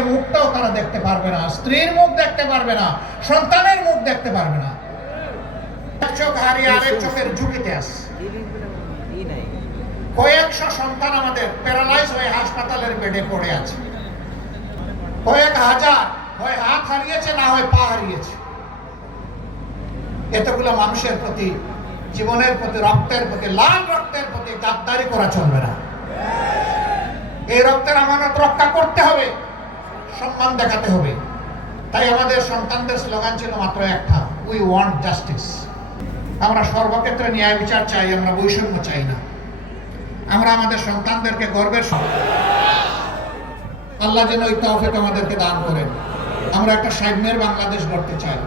মায়ের মুখটাও তারা দেখতে পারবে না, স্ত্রীর মুখ দেখতে পারবে না, সন্তানের মুখ দেখতে পারবে না। চোখ হারিয়ে আরেক চোখের ঝুঁকিতে আছে। কয়েকশো সন্তান আমাদের প্যারালাইজ হয়ে হাসপাতালের বেডে পড়ে আছে। কয়েক হাজার হয় হাত হারিয়েছে, না হয় পা হারিয়েছে। এতগুলো মানুষের প্রতি, জীবনের প্রতি, রক্তের প্রতি, লাল রক্তের প্রতি গাদ্দারি করা চলবে না। এই রক্তের আমানত রক্ষা করতে হবে, সম্মান দেখাতে হবে। তাই আমাদের সন্তানদের স্লোগান ছিল মাত্র একটা, উই ওয়ান্ট জাস্টিস। আমরা সর্বক্ষেত্রে ন্যায় বিচার চাই, আমরা বৈষম্য চাই না। আমরা আমাদের সন্তানদেরকে গর্বের আল্লাহ যেন ওই তৌফিক আমাদেরকে দান করেন। আমরা একটা সাম্যের বাংলাদেশ গড়তে চাই।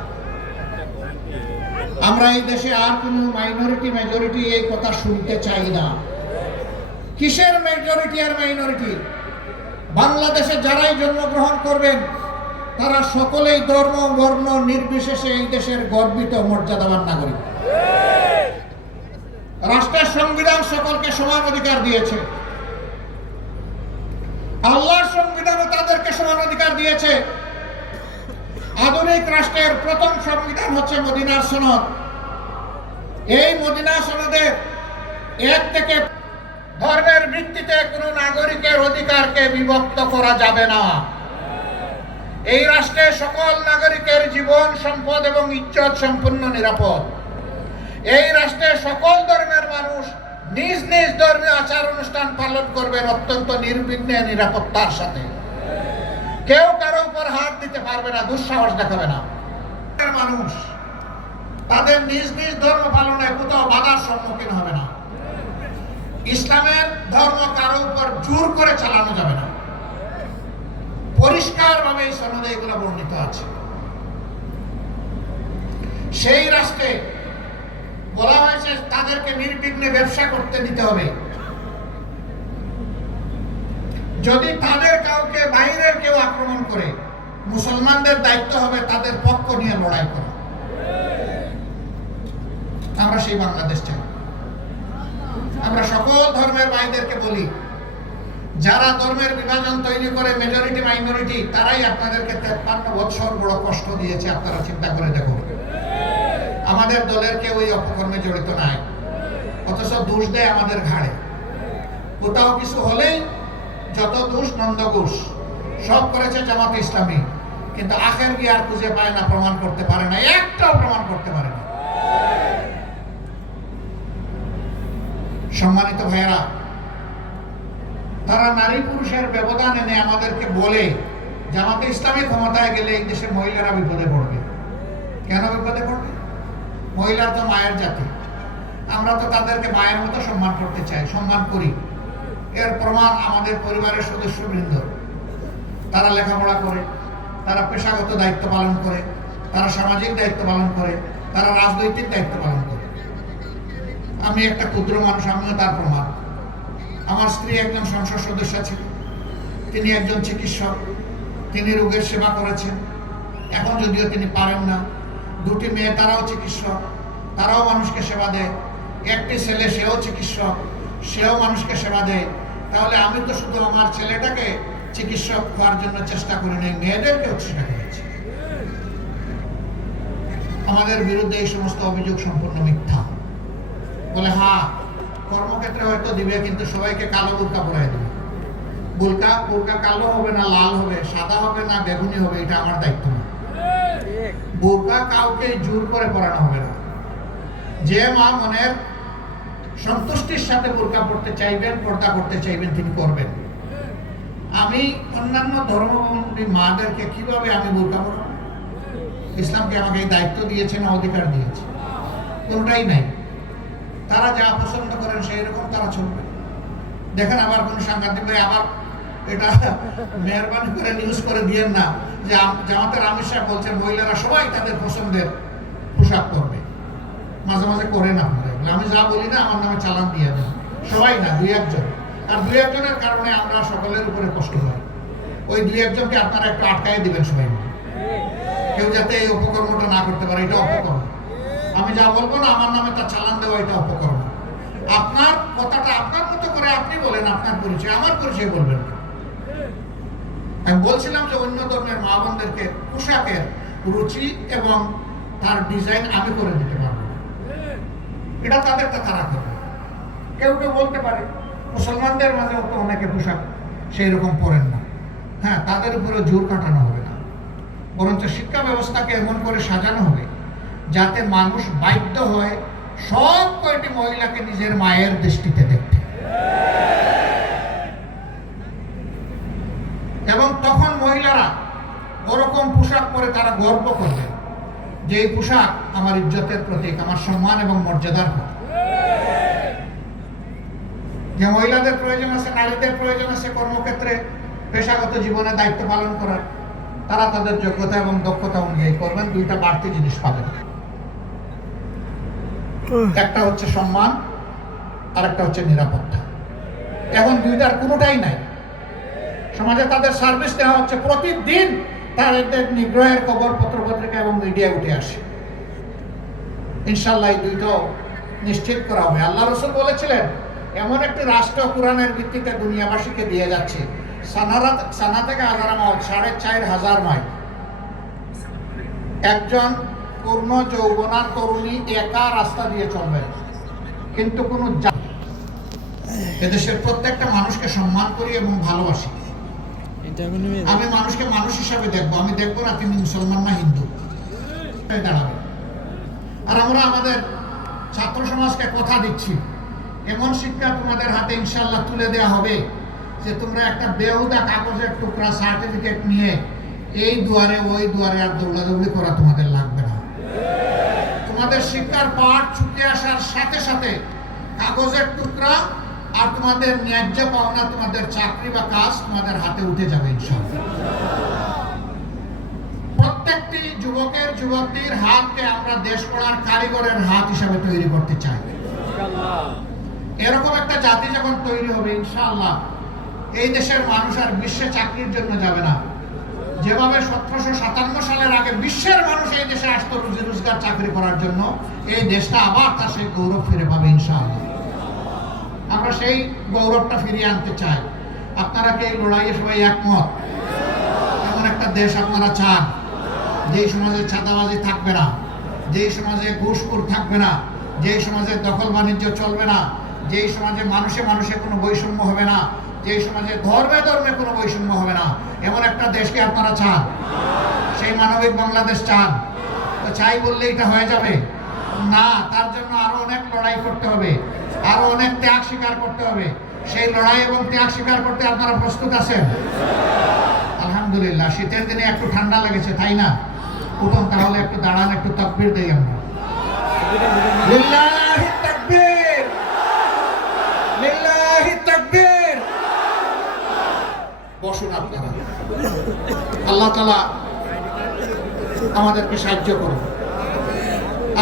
আমরা এই দেশে আর কোনো মাইনরিটি মেজরিটি এই কথা শুনতে চাই না। কিসের মেজরিটি আর মাইনরিটি? বাংলাদেশে যারাই জন্মগ্রহণ করবেন তারা সকলেই ধর্ম বর্ণ নির্বিশেষে এই দেশের গর্বিত মর্যাদাবান নাগরিক। রাষ্ট্রের সংবিধান সকলকে সমান অধিকার দিয়েছে। আল্লাহর সংবিধানও তাদেরকে সমান অধিকার দিয়েছে। আধুনিক রাষ্ট্রের প্রথম সংবিধান হচ্ছে মদিনার সনদ। এই মদিনা সনদের 1 থেকে ধর্মের ভিত্তিতে কোনো নাগরিকের অধিকারকে বিভক্ত করা যাবে না। এই রাষ্ট্রে সকল নাগরিকের জীবন, সম্পদ এবং ইজ্জত সম্পূর্ণ নিরাপদ। এই রাষ্ট্রে সকল ধর্মের মানুষ নিজ নিজ ধর্মীয় আচার অনুষ্ঠান পালন করবেন অত্যন্ত নির্বিঘ্নে, নিরাপত্তার সাথে। কেউ কারো উপর হাত দিতে পারবে না, দুঃসাহস দেখাবে না। মানুষ তাদের নিজ নিজ ধর্ম পালনে কোথাও বাধার সম্মুখীন হবে না। ইসলামের ধর্ম কারো উপর জোর করে চালানো যাবে না। পরিষ্কারভাবে এই সনদে এগুলো বর্ণিত আছে। সেই রাষ্ট্রে বলা হয়েছে তাদেরকে নির্বিঘ্নে ব্যবসা করতে দিতে হবে। যদি তাদের কাউকে বাইরের কেউ আক্রমণ করে, মুসলমানদের দায়িত্ব হবে তাদের পক্ষ নিয়ে লড়াই করা। আমরা সেই বাংলাদেশ চাই। আমরা সকল ধর্মের ভাইদেরকে বলি, যারা ধর্মের বিভাজন তৈরি করে মেজরিটি মাইনরিটি, তারাই আপনাদেরকে 53 বছর বড় কষ্ট দিয়েছে। আপনারা চিন্তা করে দেখুন, আমাদের দলের কেউ এই অপকর্মে জড়িত নাই, অথচ দোষ দেয় আমাদের ঘাড়ে। কোথাও কিছু হলেই যত দোষ নন্দ ঘোষ, সব করেছে জামাত ইসলামী, কিন্তু আখের গিয়ে আর খুঁজে পায় না, প্রমাণ করতে পারে না, একটাও প্রমাণ করতে পারে না। সম্মানিত ভাইয়েরা, তারা নারী পুরুষের ব্যবধান এনে আমাদেরকে বলে জামাতে ইসলামী ক্ষমতায় গেলে এই দেশের মহিলারা বিপদে পড়বে। কেন বিপদে পড়বে? মহিলার তো মায়ের জাতি, আমরা তো তাদেরকে মায়ের মতো সম্মান করতে চাই, সম্মান করি। এর প্রমাণ আমাদের পরিবারের সদস্যবৃন্দ, তারা লেখাপড়া করে, তারা পেশাগত দায়িত্ব পালন করে, তারা সামাজিক দায়িত্ব পালন করে, তারা রাজনৈতিক দায়িত্ব পালন করে। আমি একটা ক্ষুদ্র মানুষ, আমিও তার প্রমাণ। আমার স্ত্রী একজন সংসদ সদস্য ছিল, তিনি একজন চিকিৎসক, তিনি রোগের সেবা করেছেন। এখন যদিও তিনি পারেন না। 2টি মেয়ে, তারাও চিকিৎসক, তারাও মানুষকে সেবা দেয়। একটি ছেলে, সেও চিকিৎসক, সেও মানুষকে সেবা দেয়। তাহলে আমি তো শুধু আমার ছেলেটাকে চিকিৎসক হওয়ার জন্য চেষ্টা করি নাই, মেয়েদেরকেও চেষ্টা করেছি। আমাদের বিরুদ্ধে এই সমস্ত অভিযোগ সম্পূর্ণ মিথ্যা। বলে হ্যাঁ, কর্মক্ষেত্রে হয়তো দিবে, কিন্তু সবাইকে কালো বোরকা পরাই দেবে। বোরকা কালো হবে না লাল হবে, সাদা হবে না বেগুনি হবে, এটা আমার দায়িত্ব না। বোরকা কাউকে জোর করে পরানো হবে না। যে মা মনের সন্তুষ্টির সাথে বোরকা পড়তে চাইবেন, পর্দা করতে চাইবেন, তিনি করবেন। আমি অন্যান্য ধর্মাবলম্বী মাদেরকে কিভাবে আমি বোরকা পরাবো? ইসলামকে আমাকে এই দায়িত্ব দিয়েছে না অধিকার দিয়েছে? কোনটাই নাই। তারা যা পছন্দ করেন সেই রকম তারা চলবে। দেখেন, আবার কোন সাংবাদিক ভাই আবার এটা মেহরবানি করে নিউজ করে দিয়েন না যে জামাতের আমির সাহেব বলছেন মহিলারা সবাই তাদের পছন্দের পোশাক পরবে। মাঝে মাঝে করেন আপনারা। আমি যা বলি না আমার নামে চালান দিয়ে দেন। সবাই না, 2-1 জন। আর 2-1 জনের কারণে আমরা সকলের উপরে কষ্ট হয়। ওই 2-1 জনকে আপনারা একটু আটকায় দিবেন সবাই, কেউ যাতে এই অপকর্মটা না করতে পারে। এটা অপকর্ম। আমি যা বলবো না আমার নামে তা চালান দেওয়া, এটা অপকর্ম। আপনার কথাটা আপনার মতো করে আপনি বলেন, আপনার পরিচয়, আমার পরিচয় বলবেন। আমি বলছিলাম যে অন্য ধর্মের মা বোনদেরকে পোশাকের রুচি এবং তার ডিজাইন আমি করে দিতে পারবো, এটা তাদেরটা তারা করবে। কেউ কেউ বলতে পারে মুসলমানদের মাঝে তো অনেকে পোশাক সেই রকম পরেন না, হ্যাঁ, তাদের উপরে জোর কাটানো হবে না, বরঞ্চ শিক্ষা ব্যবস্থাকে এমন করে সাজানো হবে যাতে মানুষ বাধ্য হয় সব কয়টি মহিলাকে নিজের মায়ের দৃষ্টিতে দেখতে, এবং তখন মহিলারা ওরকম পোশাক পরে তারা গর্ব করবে যে এই পোশাক আমার ইজ্জতের প্রতীক, আমার সম্মান এবং মর্যাদার প্রতীক। যে মহিলাদের প্রয়োজন আছে, নারীদের প্রয়োজন আছে কর্মক্ষেত্রে পেশাগত জীবনে দায়িত্ব পালন করার, তারা তাদের যোগ্যতা এবং দক্ষতা অনুযায়ী করবেন, দুইটা বাড়তি জিনিস পাবেন। একটা হচ্ছে সম্মান আর একটা হচ্ছে নিরাপত্তা। এখন দুইটার কোনোটাই নাই। সমাজে তাদের সার্ভিস দেওয়া হচ্ছে, প্রতিদিন তাদের নিগ্রহের খবর পত্রপত্রিকা এবং মিডিয়ায় উঠে আসে। ইনশাআল্লাহ এই দুইটাও নিশ্চিত করা হবে। আল্লাহ রাসূল বলেছিলেন এমন একটি রাষ্ট্র কোরআনের ভিত্তিতে দুনিয়াবাসীকে দিয়ে যাচ্ছে, সানা থেকে আজারামাউত ৪,৫০০ মাইল, একজন পূর্ণ যৌবনা তরুণী একা রাস্তা দিয়ে চলবেন, কিন্তু কোনো এদেশের প্রত্যেকটা মানুষকে সম্মান করি এবং ভালোবাসি। আমি মানুষকে মানুষ হিসাবে দেখবো, আমি দেখবো না তিনি মুসলমান না হিন্দু দাঁড়াবে। আর আমরা আমাদের ছাত্র সমাজকে কথা দিচ্ছি, এমন শিক্ষা তোমাদের হাতে ইনশাআল্লাহ তুলে দেওয়া হবে যে তোমরা একটা বেহুদা কাগজের টুকরা সার্টিফিকেট নিয়ে এই দুয়ারে ওই দুয়ারে আর দৌড়াদৌড়ি করা তোমাদের লাগবে না। তোমাদের শিক্ষার পাঠ ছুটে আসার সাথে সাথে কাগজের টুকরা আর তোমাদের ন্যায্য পাওনা, তোমাদের চাকরি বা কাজ তোমাদের হাতে উঠে যাবে ইনশাআল্লাহ। প্রত্যেকটি যুবকের যুবতীর হাতকে আমরা দেশ গড়ার কারিগরের হাত হিসাবে তৈরি করতে চাই। এরকম একটা জাতি যখন তৈরি হবে ইনশাআল্লাহ, এই দেশের মানুষ আর বিশ্বে চাকরির জন্য যাবে না। যেভাবে ১৭৫৭ সালের আগে বিশ্বের মানুষ এই দেশে আসতো রুজি রোজগার চাকরি করার জন্য, এই দেশটা আবার তার সেই গৌরব ফিরে পাবে ইনশাআল্লাহ। আমরা সেই গৌরবটা ফিরিয়ে আনতে চাই। আপনারা কি এই লড়াইয়ে সবাই একমত? এমন একটা দেশ আপনারা চান যেই সমাজে ছাদাবাজি থাকবে না, যেই সমাজে ঘুষখোর থাকবে না, যেই সমাজে দখল বাণিজ্য চলবে না, যেই সমাজে মানুষে মানুষে কোনো বৈষম্য হবে না, যেই সমাজে ধর্মে ধর্মে কোনো বৈষম্য হবে না, এমন একটা দেশকে আপনারা চান? সেই মানবিক বাংলাদেশ চান? তো চাই বললে এটা হয়ে যাবে না, তার জন্য আরো অনেক লড়াই করতে হবে, আরো অনেক ত্যাগ স্বীকার করতে হবে। সেই লড়াই এবং ত্যাগ স্বীকার করতে আপনারা প্রস্তুত আছেন? আলহামদুলিল্লাহ। শীতের দিনে একটু ঠান্ডা লেগেছে, তাই না? উঠুন তাহলে, একটু দাঁড়ান, একটু তাকবীর দেই আমরা। লিল্লাহি তাকবীর, লিল্লাহি তাকবীর। বসুন আপনারা। আল্লাহ তাআলা আমাদেরকে সাহায্য করুন।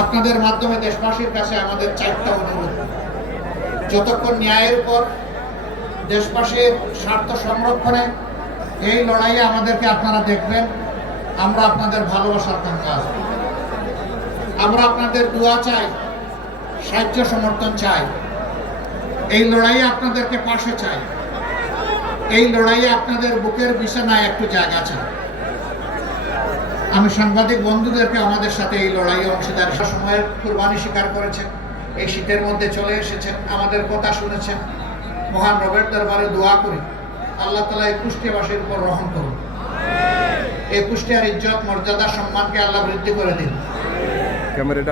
আপনাদের মাধ্যমে দেশবাসীর কাছে আমাদের 4টা অনুরোধ। যতক্ষণ ন্যায়ের উপর, দেশবাসীর স্বার্থ সংরক্ষণে এই লড়াইয়ে আমাদেরকে আপনারা দেখবেন, আমরা আপনাদের ভালোবাসার কাঙ্ক্ষা আছি। আমরা আপনাদের দোয়া চাই, সাহায্য সমর্থন চাই। এই লড়াইয়ে আপনাদেরকে পাশে চাই। এই লড়াইয়ে আপনাদের বুকের বিছানায় একটু জায়গা চাই। আমি সাংবাদিক বন্ধুদেরকে আমাদের সাথে এই লড়াইয়ে অংশীদার সময়ের কুরবানি স্বীকার করেছেন, এই শীতের মধ্যে চলে এসেছেন, আমাদের কথা শুনেছেন। মহান রবের দরবারে দোয়া করি আল্লাহ তাআলা এই কুষ্টিয়াবাসীর উপর রহম করুন। এই কুষ্টিয়ার ইজ্জত মর্যাদা সম্মানকে আল্লাহ বৃদ্ধি করে দিন।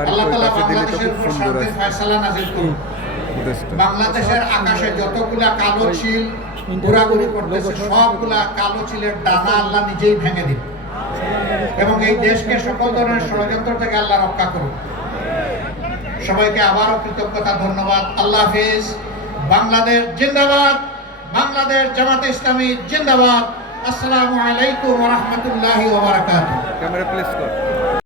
আল্লাহ তাআলা বাংলাদেশের উপর শান্তির ফয়সালা নাযিল করুন। বাংলাদেশের আকাশে যতগুলা কালো চিল ঘোরাঘুরি করতেছে, সবগুলা কালো চিলের ডানা আল্লাহ নিজেই ভেঙে দিন এবং এই দেশকে সকল ধরনের ষড়যন্ত্র থেকে আল্লাহ রক্ষা করুন। সবাইকে আবারও কৃতজ্ঞতা, ধন্যবাদ। আল্লাহ হাফেজ। বাংলাদেশ জিন্দাবাদ, বাংলাদেশ জামাতে ইসলামী জিন্দাবাদ। আসসালামু আলাইকুম ওয়া রাহমাতুল্লাহি ওয়া বারাকাতুহু। ক্যামেরা প্লেস কর।